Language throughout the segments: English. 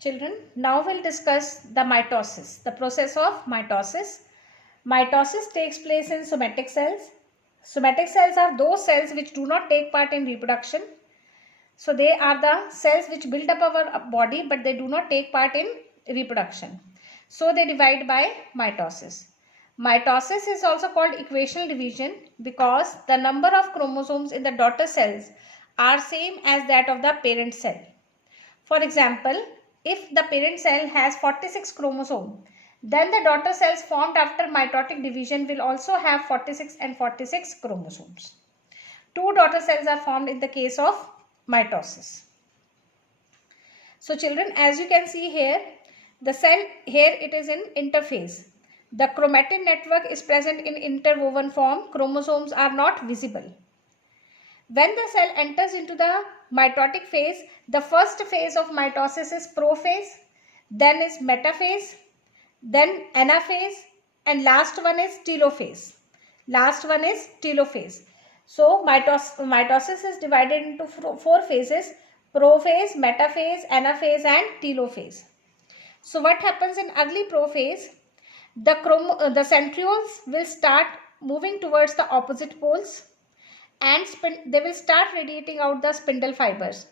Children, now we'll discuss the mitosis, the process of mitosis. Mitosis takes place in somatic cells. Somatic cells are those cells which do not take part in reproduction. So they are the cells which build up our body, but they do not take part in reproduction. So they divide by mitosis. Mitosis is also called equational division because the number of chromosomes in the daughter cells are same as that of the parent cell. For example, if the parent cell has 46 chromosomes, then the daughter cells formed after mitotic division will also have 46 and 46 chromosomes. Two daughter cells are formed in the case of mitosis. So children, as you can see here, the cell here it is in interphase. The chromatin network is present in interwoven form. Chromosomes are not visible. When the cell enters into the mitotic phase, the first phase of mitosis is prophase, then is metaphase, then anaphase, and last one is telophase. So mitosis is divided into four phases: prophase, metaphase, anaphase, and telophase. So what happens in early prophase? The centrioles will start moving towards the opposite poles, and they will start radiating out the spindle fibers.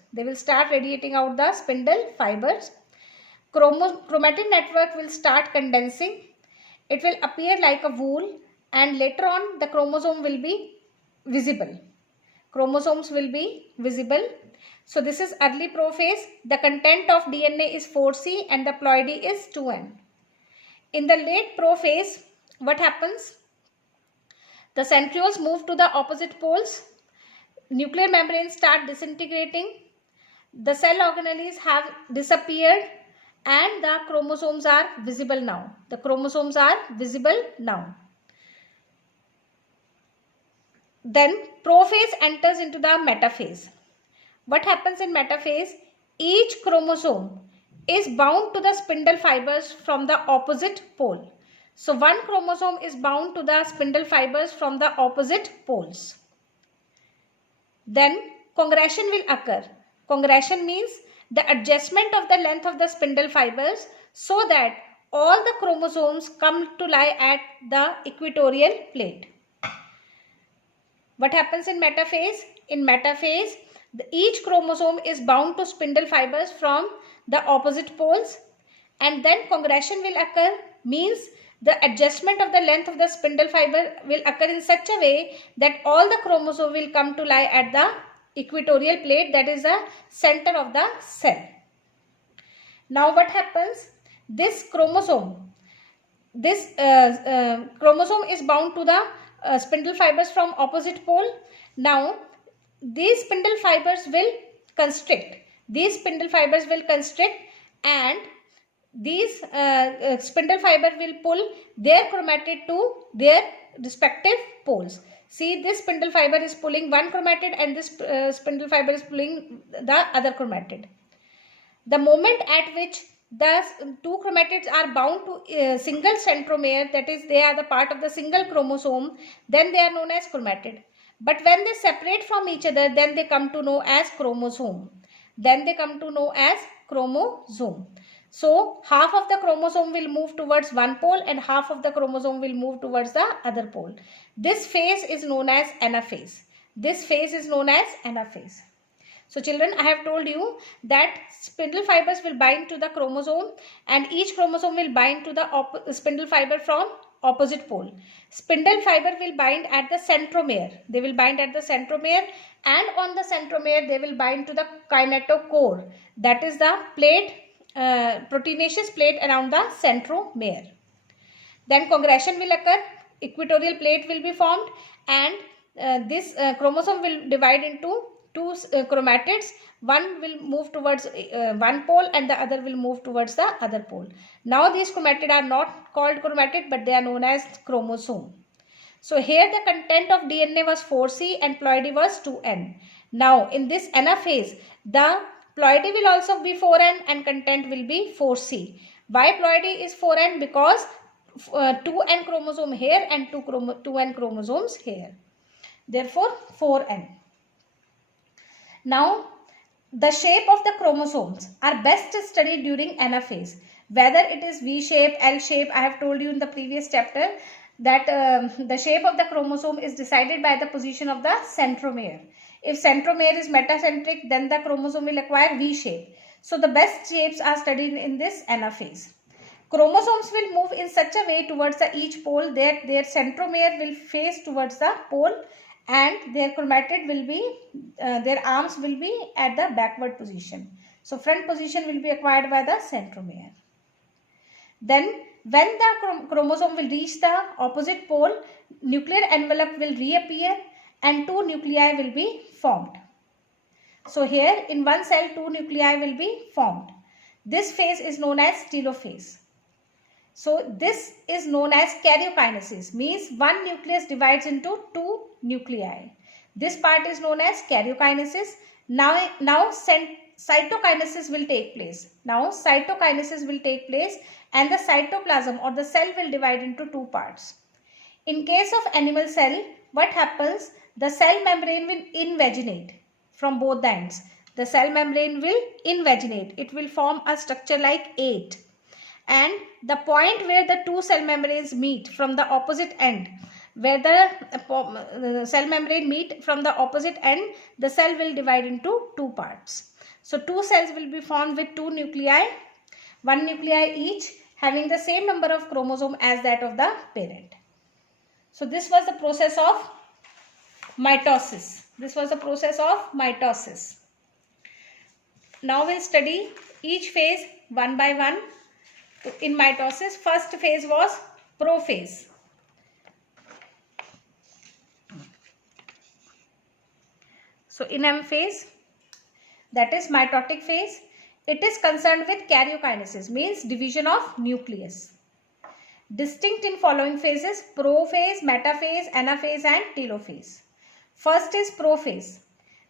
Chromatin network will start condensing. It will appear like a wool, and later on the chromosome will be visible. Chromosomes will be visible. So this is early prophase. The content of DNA is 4C and the ploidy is 2N. In the late prophase, what happens? The centrioles move to the opposite poles. Nuclear membranes start disintegrating. The cell organelles have disappeared and the chromosomes are visible now. Then prophase enters into the metaphase. What happens in metaphase? Each chromosome is bound to the spindle fibers from the opposite pole. So one chromosome is bound to the spindle fibers from the opposite poles. Then congregation will occur. Congregation means the adjustment of the length of the spindle fibers so that all the chromosomes come to lie at the equatorial plate. What happens in metaphase? In metaphase, each chromosome is bound to spindle fibers from the opposite poles, and then congregation will occur, means the adjustment of the length of the spindle fiber will occur in such a way that all the chromosomes will come to lie at the equatorial plate, that is the center of the cell. Now what happens? This chromosome is bound to the spindle fibers from opposite pole. Now these spindle fibers will constrict. And these spindle fiber will pull their chromatid to their respective poles. See, this spindle fiber is pulling one chromatid and this spindle fiber is pulling the other chromatid. The moment at which the two chromatids are bound to a single centromere, that is, they are the part of the single chromosome, then they are known as chromatid. But when they separate from each other, then they come to know as chromosome. So half of the chromosome will move towards one pole and half of the chromosome will move towards the other pole. This phase is known as anaphase. So children, I have told you that spindle fibers will bind to the chromosome and each chromosome will bind to the spindle fiber from opposite pole. Spindle fiber will bind at the centromere. And on the centromere they will bind to the kinetochore. That is the plate, proteinaceous plate around the centromere. Then congregation will occur. Equatorial plate will be formed and this chromosome will divide into two chromatids. One will move towards one pole and the other will move towards the other pole. Now these chromatids are not called chromatid but they are known as chromosome. So here the content of DNA was 4C and ploidy was 2N. Now in this anaphase, the ploidy will also be 4N and content will be 4C. Why ploidy is 4N? Because 2N chromosome here and 2N chromosomes here. Therefore 4N. Now The shape of the chromosomes are best studied during anaphase. Whether it is V shape, L shape, I have told you in the previous chapter that the shape of the chromosome is decided by the position of the centromere. If centromere is metacentric, then the chromosome will acquire V shape. So the best shapes are studied in this anaphase. Chromosomes will move in such a way towards the each pole that their centromere will face towards the pole, and their chromatid will be, their arms will be at the backward position. So front position will be acquired by the centromere. Then when the chromosome will reach the opposite pole, nuclear envelope will reappear and two nuclei will be formed. So here in one cell, two nuclei will be formed. This phase is known as telophase. So this is known as karyokinesis, means one nucleus divides into two nuclei. This part is known as karyokinesis. Now cytokinesis will take place. And the cytoplasm or the cell will divide into two parts. In case of animal cell, what happens? The cell membrane will invaginate from both the ends. The cell membrane will invaginate. It will form a structure like 8. And the point where the two cell membranes meet from the opposite end, where the cell membrane meet from the opposite end, the cell will divide into two parts. So two cells will be formed with two nuclei, one nuclei each, having the same number of chromosomes as that of the parent. So this was the process of mitosis. Now we'll study each phase one by one. In mitosis, first phase was prophase. So in Anaphase, that is mitotic phase, it is concerned with karyokinesis, means division of nucleus. Distinct in following phases: prophase, metaphase, anaphase and telophase. First is prophase.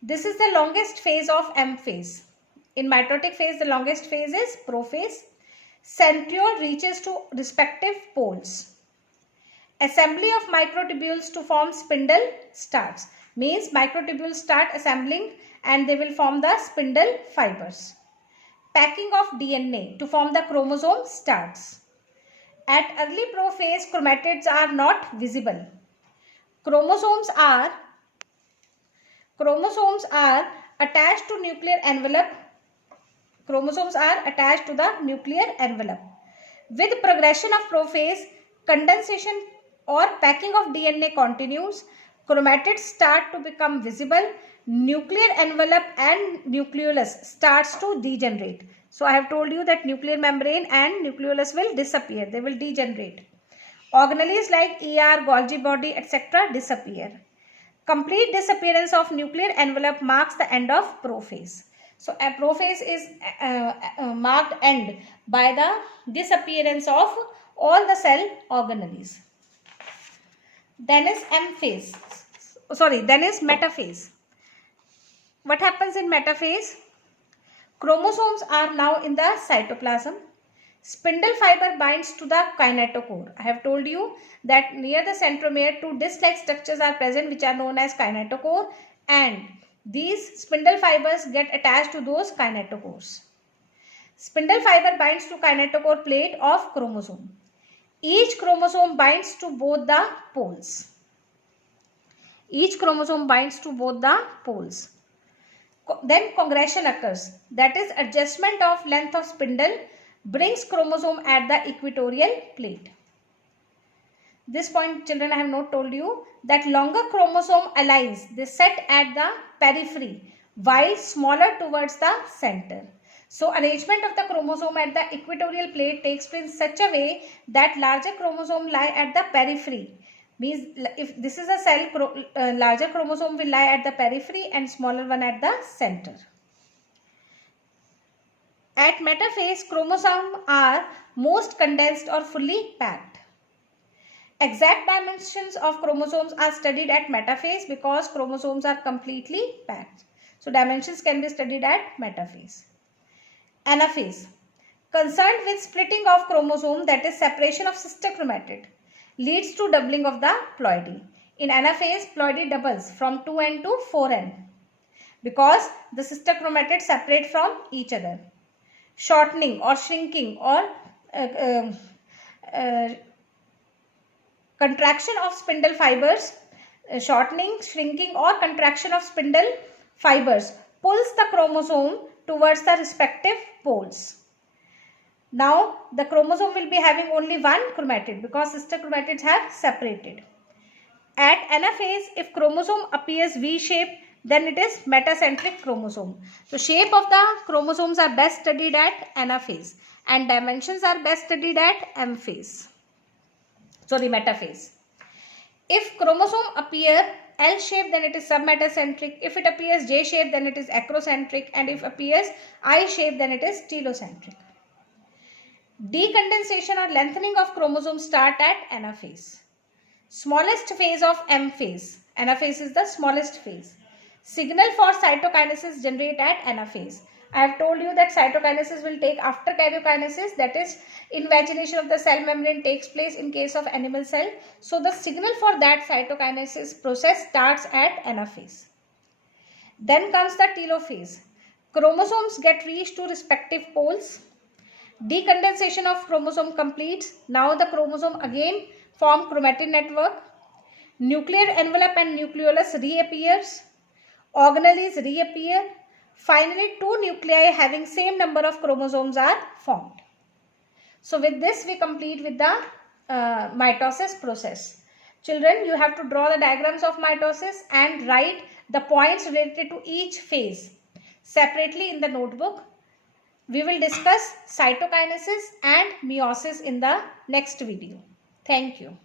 This is the longest phase of M phase. In mitotic phase, the longest phase is prophase. Centriole reaches to respective poles. Assembly of microtubules to form spindle starts. Means microtubules start assembling and they will form the spindle fibers. Packing of DNA to form the chromosome starts. At early prophase, chromatids are not visible. Chromosomes are attached to nuclear envelope. With progression of prophase, condensation or packing of DNA continues. Chromatids start to become visible. Nuclear envelope and nucleolus starts to degenerate. So I have told you that nuclear membrane and nucleolus will disappear. They will degenerate. Organelles like ER, Golgi body, etc. disappear. Complete disappearance of nuclear envelope marks the end of prophase. So a prophase is marked end by the disappearance of all the cell organelles. Then is metaphase. What happens in metaphase? Chromosomes are now in the cytoplasm. Spindle fiber binds to the kinetochore. I have told you that near the centromere two disc-like structures are present which are known as kinetochore, and these spindle fibers get attached to those kinetochores. Spindle fiber binds to kinetochore plate of chromosome. Each chromosome binds to both the poles. Then congregation occurs. That is, adjustment of length of spindle brings chromosome at the equatorial plate. This point, children, I have not told you that longer chromosome aligns. They set at the periphery while smaller towards the center. So arrangement of the chromosome at the equatorial plate takes place in such a way that larger chromosome lie at the periphery. Means if this is a cell, larger chromosome will lie at the periphery and smaller one at the center. At metaphase, chromosomes are most condensed or fully packed. Exact dimensions of chromosomes are studied at metaphase because chromosomes are completely packed. So dimensions can be studied at metaphase. Anaphase, concerned with splitting of chromosome, that is separation of sister chromatid, leads to doubling of the ploidy. In anaphase, ploidy doubles from 2n to 4n. because the sister chromatids separate from each other. Shortening or shrinking or contraction of spindle fibers, shortening, shrinking or contraction of spindle fibers pulls the chromosome towards the respective poles. Now the chromosome will be having only one chromatid because sister chromatids have separated. At anaphase, if chromosome appears V-shaped, then it is metacentric chromosome. So shape of the chromosomes are best studied at anaphase and dimensions are best studied at metaphase. If chromosome appear L-shaped, then it is submetacentric. If it appears J-shaped, then it is acrocentric, and if appears I-shaped, then it is telocentric. Decondensation or lengthening of chromosomes start at anaphase. Smallest phase of M-phase. Anaphase is the smallest phase. Signal for cytokinesis generate at anaphase. I have told you that cytokinesis will take after karyokinesis, that is invagination of the cell membrane takes place in case of animal cell. So the signal for that cytokinesis process starts at anaphase. Then comes the telophase. Chromosomes get reached to respective poles. Decondensation of chromosome completes. Now the chromosome again form chromatin network. Nuclear envelope and nucleolus reappears. Organelles reappear. Finally, two nuclei having same number of chromosomes are formed. So with this we complete with the mitosis process. Children, you have to draw the diagrams of mitosis and write the points related to each phase separately in the notebook. We will discuss cytokinesis and meiosis in the next video. Thank you.